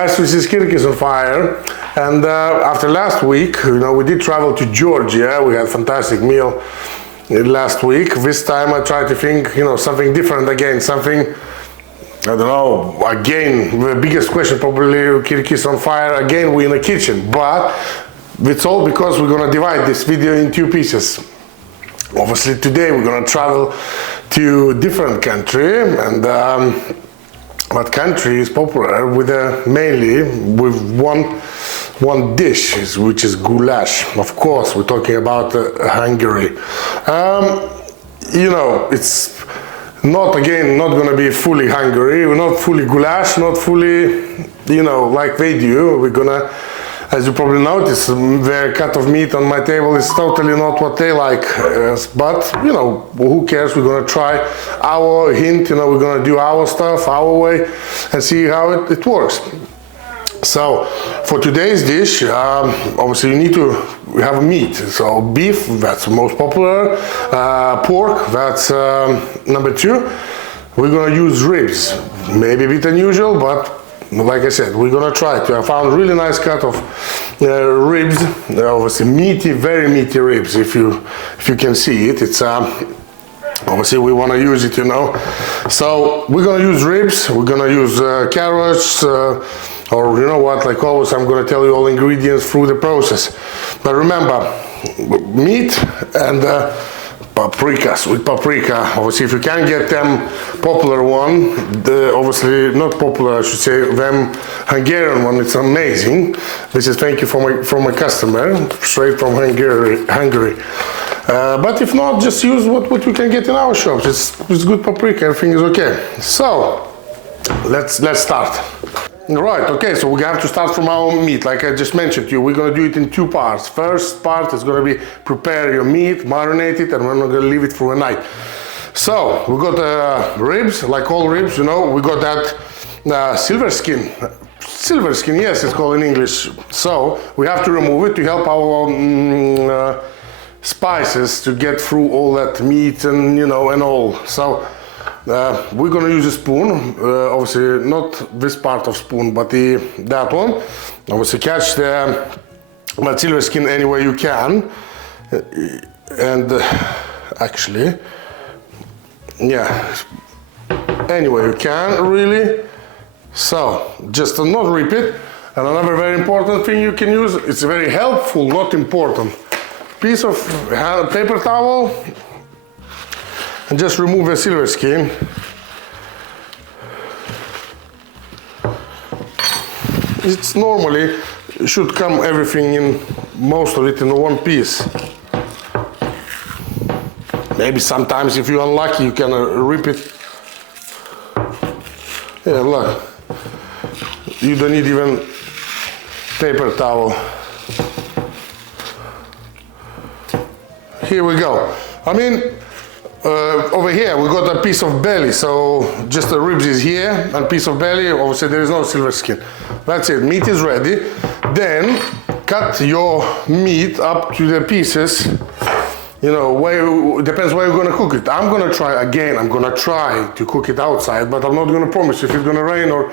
guys, this is Kirkis on Fire, and after last week, we did travel to Georgia. We had a fantastic meal last week. This time I tried to think, something different again, something, I don't know, again, the biggest question probably, Kirkis on Fire, again we're in the kitchen, but it's all because we're gonna divide this video in two pieces. Obviously today we're gonna travel to a different country, and that country is popular with mainly with one dish, which is goulash. Of course, we're talking about Hungary. It's not going to be fully Hungary. We're not fully goulash, not fully, like they do. We're gonna, as you probably notice, the cut of meat on my table is totally not what they like, but who cares? We're gonna try our hint, we're gonna do our stuff our way and see how it works. So for today's dish, obviously we have meat. So beef, that's the most popular, pork, that's number two. We're gonna use ribs, maybe a bit unusual, but like I said, we're gonna try to. I found a really nice cut of ribs, obviously meaty, very meaty ribs. If you can see it, it's obviously we want to use it, So we're gonna use ribs. We're gonna use carrots, or like always, I'm gonna tell you all ingredients through the process. But remember, meat and paprikas. With paprika, obviously, if you can get them popular one, obviously not popular, I should say, them Hungarian one, it's amazing. This is thank you from my customer, straight from Hungary. But if not, just use what you can get in our shops. It's good paprika, everything is okay. So let's start. Right, okay, so we have to start from our meat. Like I just mentioned to you, we're gonna do it in two parts. First part is gonna be prepare your meat, marinate it, and we're not gonna leave it for a night. So we got ribs, like all ribs, we got that silver skin. Silver skin, yes, it's called in English. So we have to remove it to help our spices to get through all that meat and and all. So we're gonna use a spoon, obviously not this part of spoon, but that one. Obviously catch the silver skin any way you can, and actually, yeah, any way you can, really. So just not rip it. And another very important thing you can use, it's very helpful, not important, piece of paper towel, and just remove the silver skin. It's normally should come everything in, most of it in one piece. Maybe sometimes if you're unlucky you can rip it. Yeah, look. You don't need even paper towel. Here we go. Over here we got a piece of belly, so just the ribs is here and piece of belly. Obviously there is no silver skin. That's it, meat is ready. Then cut your meat up to the pieces, depends where you're gonna cook it. I'm gonna try to cook it outside, but I'm not gonna promise if it's gonna rain or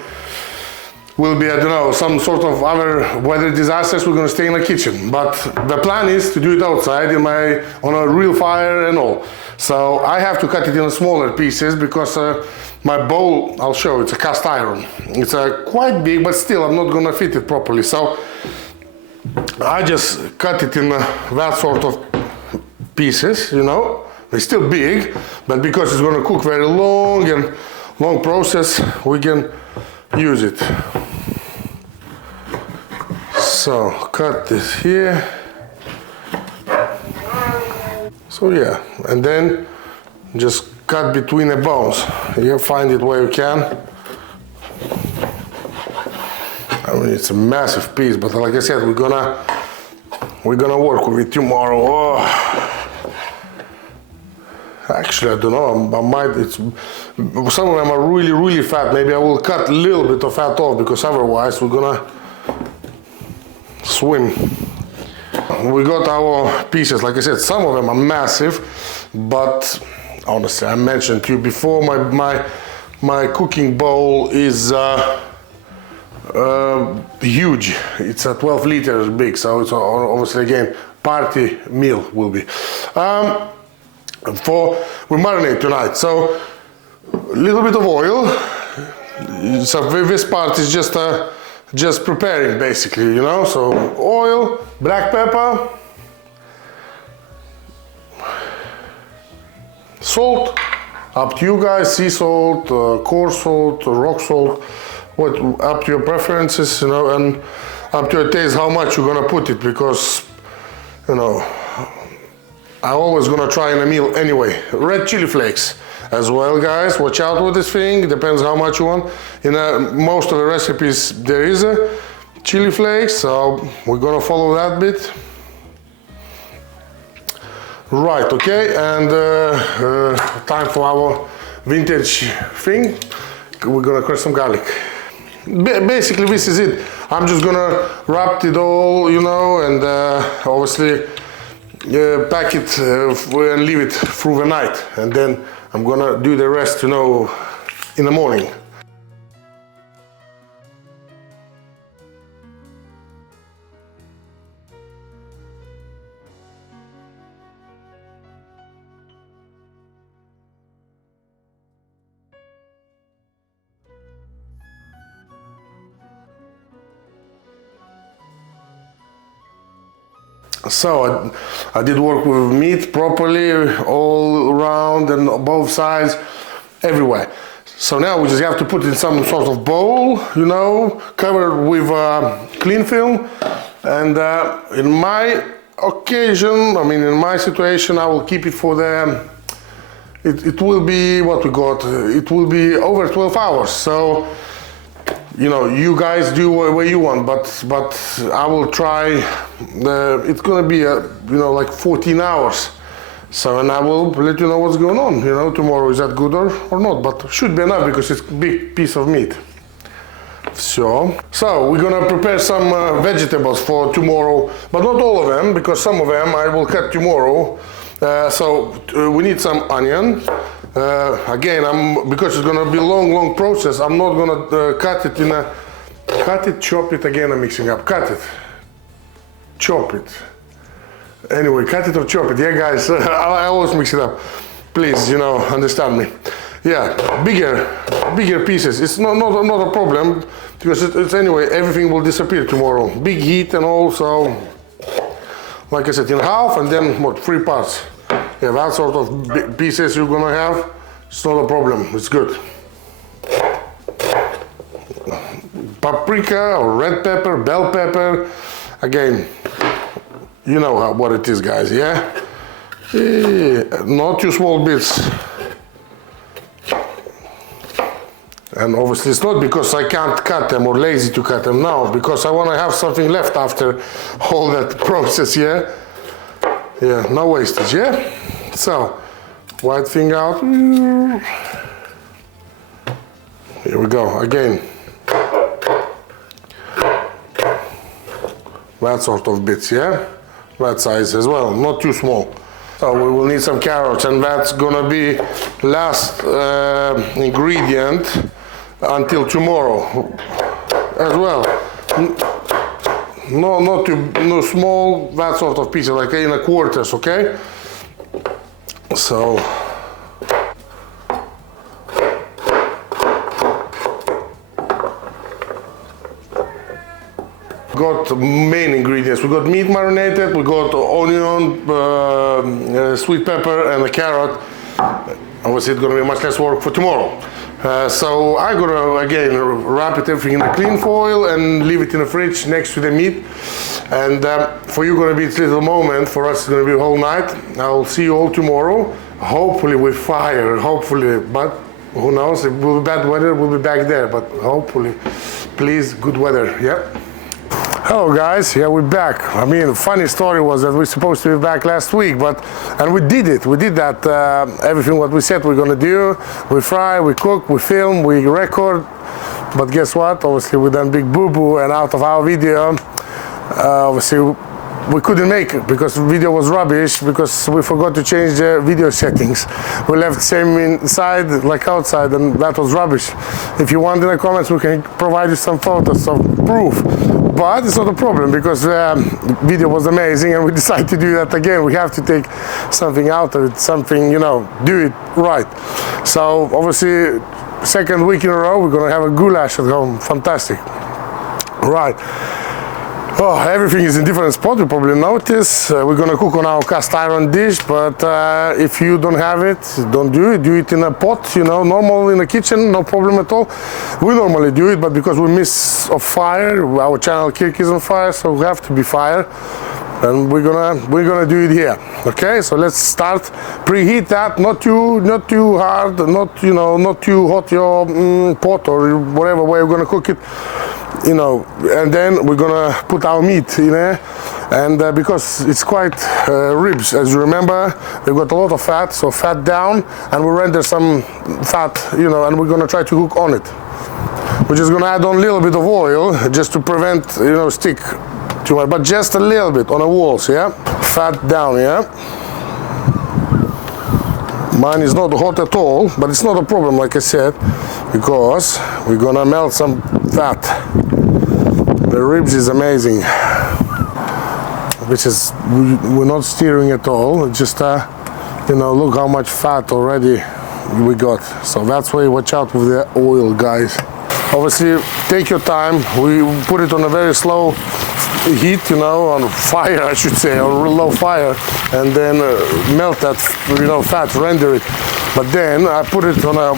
will be, some sort of other weather disasters, we're gonna stay in the kitchen. But the plan is to do it outside on a real fire and all. So I have to cut it in smaller pieces because my bowl, I'll show you, it's a cast iron. It's quite big, but still I'm not gonna fit it properly. So I just cut it in that sort of pieces, They're still big, but because it's gonna cook very long process, we can use it. So cut this here. So yeah, and then just cut between the bones. You find it where you can. It's a massive piece, but like I said, we're gonna work with it tomorrow. Oh. Actually, I don't know. Some of them are really fat. Maybe I will cut a little bit of fat off, because otherwise we're gonna swim. We got our pieces. Like I said, some of them are massive, but honestly, I mentioned to you before, my cooking bowl is huge. It's a 12 liters big, so it's obviously again party meal will be. We marinate tonight, so a little bit of oil. So this part is just preparing basically, you know. So oil, black pepper, salt, up to you guys. Sea salt, coarse salt, rock salt, what up to your preferences, you know, and up to your taste how much you're gonna put it, because you know I'm always gonna try in a meal anyway. Red chili flakes as well, guys. Watch out with this thing. Depends how much you want. In most of the recipes there is a chili flakes, so we're gonna follow that bit. Right, okay, and time for our vintage thing. We're gonna crush some garlic. Basically this is it. I'm just gonna wrap it all, you know, and obviously pack it and leave it through the night, and then I'm gonna do the rest, you know, in the morning. So I did work with meat properly all around and both sides, everywhere. So now we just have to put it in some sort of bowl, you know, covered with cling film. And in my occasion, I mean in my situation, I will keep it for the, it will be what we got, it will be over 12 hours. So you know, you guys do what you want, but I will try. It's gonna be you know, like 14 hours. So, and I will let you know what's going on. You know, tomorrow is that good or not? But should be enough because it's a big piece of meat. So we're gonna prepare some vegetables for tomorrow, but not all of them, because some of them I will cut tomorrow. We need some onion. Again, because it's gonna be a long process, I'm not gonna cut it, chop it. Again, I'm mixing up. Cut it, chop it. Anyway, cut it or chop it. Yeah, guys, I always mix it up. Please, you know, understand me. Yeah, bigger pieces. It's not a problem, because it's anyway, everything will disappear tomorrow. Big heat and all, so like I said, in half, and then what, 3 parts. Yeah, that sort of pieces you're gonna have, it's not a problem, it's good. Paprika or red pepper, bell pepper, again, you know what it is, guys, yeah? Not too small bits. And obviously it's not because I can't cut them or lazy to cut them, no, because I want to have something left after all that process, yeah? Yeah, no wastage, yeah? So, white thing out. Here we go, again. That sort of bits, yeah? That size as well, not too small. So we will need some carrots, and that's gonna be last ingredient until tomorrow as well. Not too small, that sort of pieces, like in a quarters, okay? So got main ingredients. We got meat marinated, we got onion, sweet pepper, and a carrot. Obviously it's gonna be much less work for tomorrow. So I'm gonna again wrap it everything in a cling foil and leave it in the fridge next to the meat. And for you gonna be a little moment, for us it's gonna be a whole night. I'll see you all tomorrow, hopefully with fire, hopefully, but who knows, it will be bad weather, we'll be back there, but hopefully, please, good weather, yeah? Hello guys, yeah, we're back. I mean, the funny story was that we're supposed to be back last week, and we did it. We did that, everything what we said we're gonna do. We fry, we cook, we film, we record. But guess what? Obviously we done big boo-boo, and out of our video, obviously we couldn't make it because the video was rubbish, because we forgot to change the video settings. We left same inside like outside, and that was rubbish. If you want in the comments, we can provide you some photos of proof. But it's not a problem, because the video was amazing and we decided to do that again. We have to take something out of it, something, you know, do it right. So obviously, second week in a row, we're gonna have a goulash at home. Fantastic. Right. Oh, everything is in different spot, you probably notice. We're gonna cook on our cast iron dish, but if you don't have it, don't do it. Do it in a pot, you know, normal in the kitchen, no problem at all. We normally do it, but because we miss a fire, our channel Kirk is on fire, so we have to be fire. And we're gonna do it here. Okay, so let's start. Preheat that, not too hard, not too hot your pot or whatever way you're gonna cook it. You know, and then we're gonna put our meat in there, and because it's quite ribs, as you remember, they've got a lot of fat, so fat down, and we render some fat, you know, and we're gonna try to cook on it. We're just gonna add on a little bit of oil just to prevent, you know, stick too much, but just a little bit on the walls, yeah. Fat down, yeah. Mine is not hot at all, but it's not a problem, like I said, because we're gonna melt some fat. The ribs is amazing, which is, we're not steering at all, just you know, look how much fat already we got. So that's why watch out with the oil, guys. Obviously, take your time. We put it on a very slow heat, you know, on fire, I should say, or real low fire, and then melt that, you know, fat, render it. But then I put it on a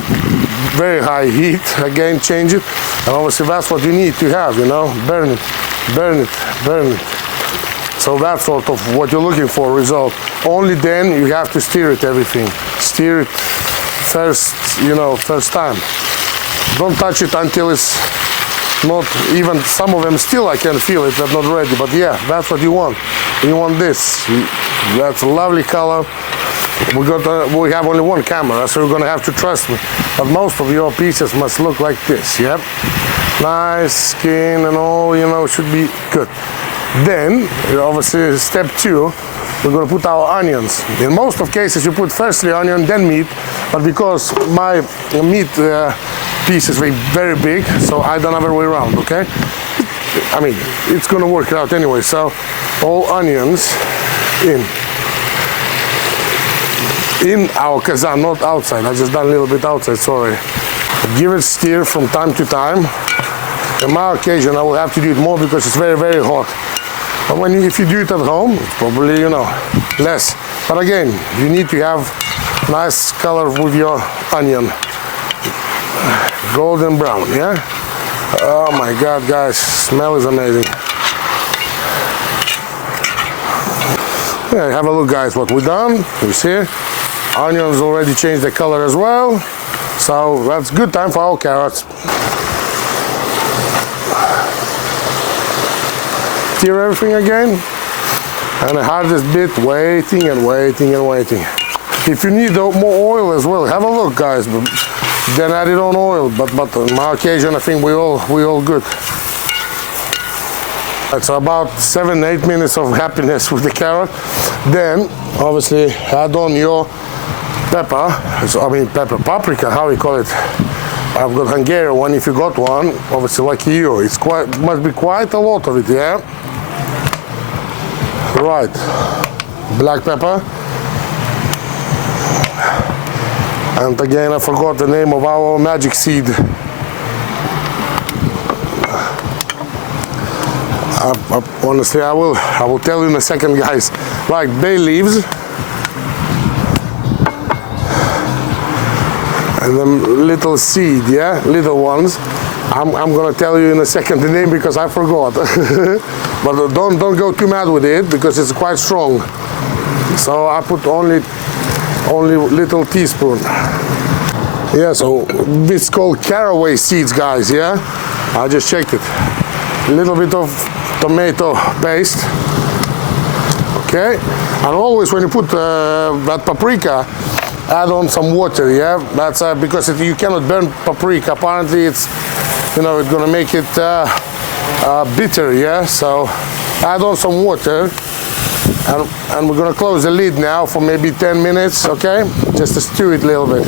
very high heat, again change it, and obviously that's what you need to have, you know, burn it, burn it, burn it. So that's sort of what you're looking for, result. Only then you have to stir it, everything. Stir it first, you know, first time. Don't touch it until it's not even, some of them still I can feel it, they're not ready, but yeah, that's what you want. You want this. That's a lovely color. We have only one camera, so you're gonna have to trust me. But most of your pieces must look like this, yep. Nice skin and all, you know, should be good. Then, obviously, step 2, we're gonna put our onions. In most of cases, you put firstly onion, then meat, but because my meat piece is very big, so I done other way around, okay? I mean, it's gonna work out anyway, so all onions in our kazan, not outside. I just done a little bit outside, sorry. Give it stir from time to time. On my occasion, I will have to do it more because it's very hot. But if you do it at home, it's probably, you know, less. But again, you need to have nice color with your onion. Golden brown, yeah? Oh my God, guys, smell is amazing. Yeah, have a look, guys, what we done. You see? Onions already changed the color as well. So that's good time for our carrots. Stir everything again. And the hardest bit, waiting and waiting and waiting. If you need more oil as well, have a look, guys. Then add it on oil, but on my occasion, I think we all good. It's about 7-8 minutes of happiness with the carrot. Then, obviously, add on your pepper. Paprika, how we call it. I've got Hungarian one. If you got one, obviously, lucky you. It's must be quite a lot of it, yeah. Right, black pepper. And again, I forgot the name of our magic seed. Honestly, I will tell you in a second, guys. Like bay leaves. And then little seed, yeah, little ones. I'm gonna tell you in a second the name because I forgot. But don't go too mad with it because it's quite strong. So I put only little teaspoon. Yeah, so this is called caraway seeds, guys, yeah? I just checked it. A little bit of tomato paste. Okay, and always when you put that paprika, add on some water, yeah? That's because you cannot burn paprika. Apparently it's, you know, it's gonna make it bitter, yeah? So add on some water, and we're gonna close the lid now for maybe 10 minutes, okay? Just to stew it a little bit.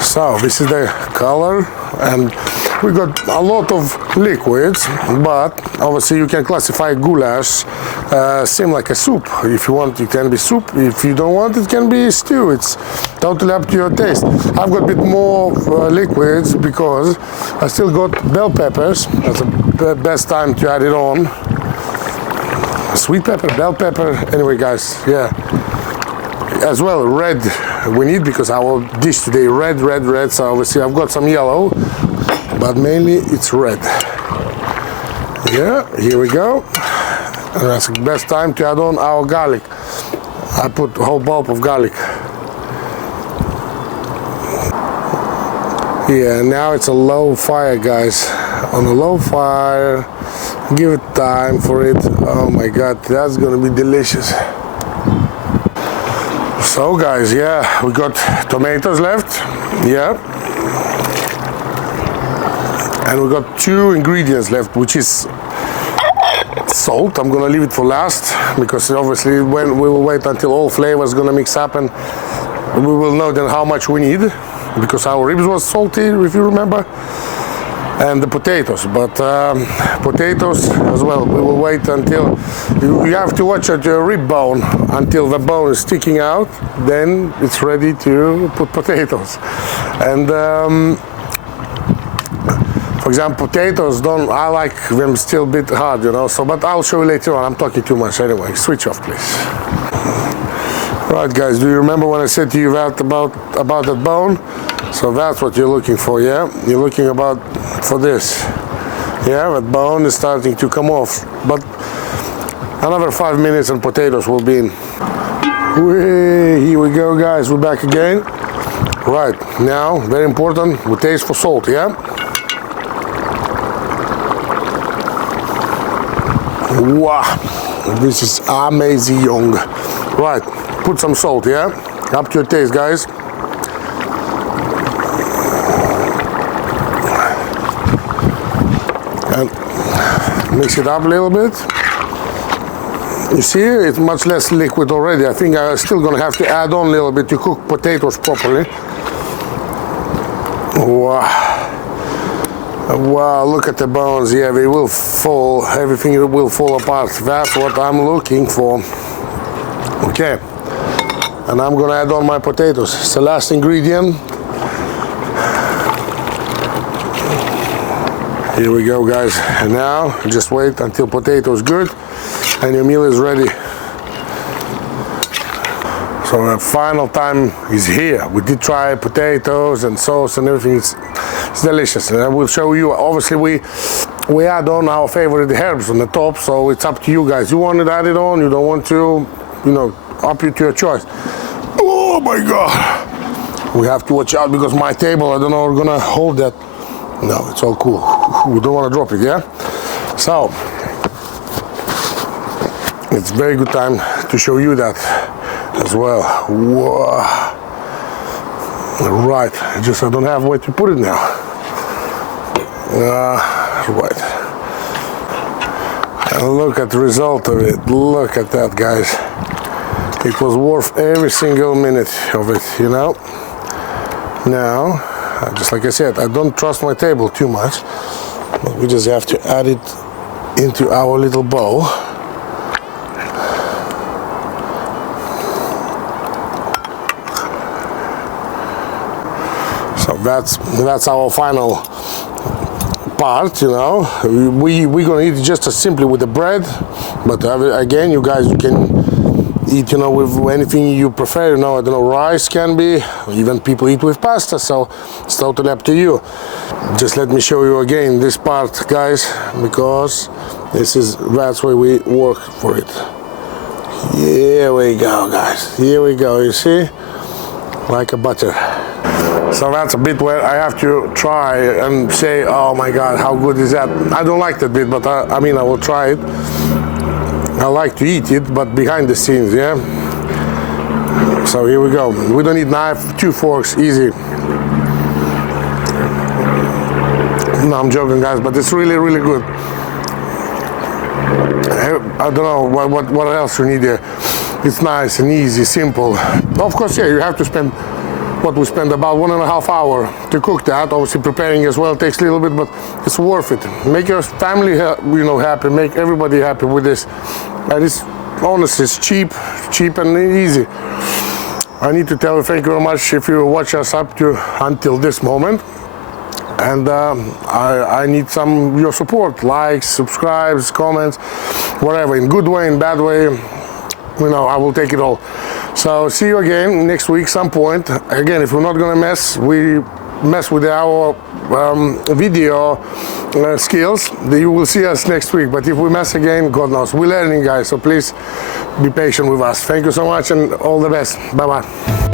So this is the color, and we got a lot of liquids, but obviously you can classify goulash same like a soup. If you want, it can be soup. If you don't want, it can be stew. It's totally up to your taste. I've got a bit more liquids because I still got bell peppers. That's the best time to add it on. Sweet pepper, bell pepper. Anyway, guys, yeah. As well, red we need because our dish today red. So obviously I've got some yellow, but mainly it's red. Yeah, here we go. And that's the best time to add on our garlic. I put a whole bulb of garlic. Yeah, now it's a low fire, guys. On a low fire, give it time for it. Oh my God, that's gonna be delicious. So guys, yeah, we got tomatoes left, yeah. And we got 2 ingredients left, which is salt. I'm gonna leave it for last because obviously when we will wait until all flavors gonna mix up, and we will know then how much we need, because our ribs was salty, if you remember, and the potatoes. But potatoes as well, we will wait until you have to watch at your rib bone until the bone is sticking out, then it's ready to put potatoes. And for example, potatoes, I like them still a bit hard, you know, so, but I'll show you later on. I'm talking too much anyway. Switch off, please. Right, guys, do you remember when I said to you about that bone? So that's what you're looking for, yeah? You're looking for this. Yeah, that bone is starting to come off, but another 5 minutes and potatoes will be in. Here we go, guys, we're back again. Right, now, very important, we taste for salt, yeah? Wow, this is amazing. Right, put some salt, yeah? Up to your taste, guys. And mix it up a little bit. You see, it's much less liquid already. I think I'm still gonna have to add on a little bit to cook potatoes properly. Wow. Wow, look at the bones. Yeah, they will fall. Everything will fall apart. That's what I'm looking for. Okay. And I'm gonna add on my potatoes. It's the last ingredient. Here we go, guys. And now, just wait until potato is good and your meal is ready. So the final time is here. We did try potatoes and sauce and everything. It's delicious. And I will show you. Obviously, we add on our favorite herbs on the top, so it's up to you guys. You want to add it on, you don't want to, you know, up to your choice. Oh my God. We have to watch out because my table, I don't know, we're gonna hold that. No, it's all cool. We don't want to drop it, yeah? So, it's very good time to show you that as well. Whoa. Right, just I don't have where to put it now. Right. And look at the result of it. Look at that, guys. It was worth every single minute of it, you know? Now, just like I said, I don't trust my table too much, but we just have to add it into our little bowl. So that's our final part, you know. We're gonna eat just as simply with the bread, but again, you guys, you can eat, you know, with anything you prefer, you know. I don't know, rice can be, even people eat with pasta, so it's totally up to you. Just let me show you again this part, guys, because that's where we work for it. Here we go, guys. Here we go, you see? Like a butter. So that's a bit where I have to try and say, oh my God, how good is that? I don't like that bit, but I mean, I will try it. I like to eat it, but behind the scenes, yeah? So here we go. We don't need knife, 2 forks, easy. No, I'm joking, guys, but it's really, really good. I don't know what else you need there. It's nice and easy, simple. Of course, yeah, you have to spend what we spend about 1.5 hours to cook that. Obviously, preparing as well takes a little bit, but it's worth it. Make your family, happy. Make everybody happy with this. And it's honestly, it's cheap and easy. I need to tell you thank you very much if you watch us up to until this moment. And I need your support, likes, subscribes, comments, whatever, in good way, in bad way. I will take it all. So see you again next week, some point. Again, if we're not gonna we mess with our video skills, then you will see us next week. But if we mess again, God knows. We're learning, guys, so please be patient with us. Thank you so much and all the best. Bye-bye.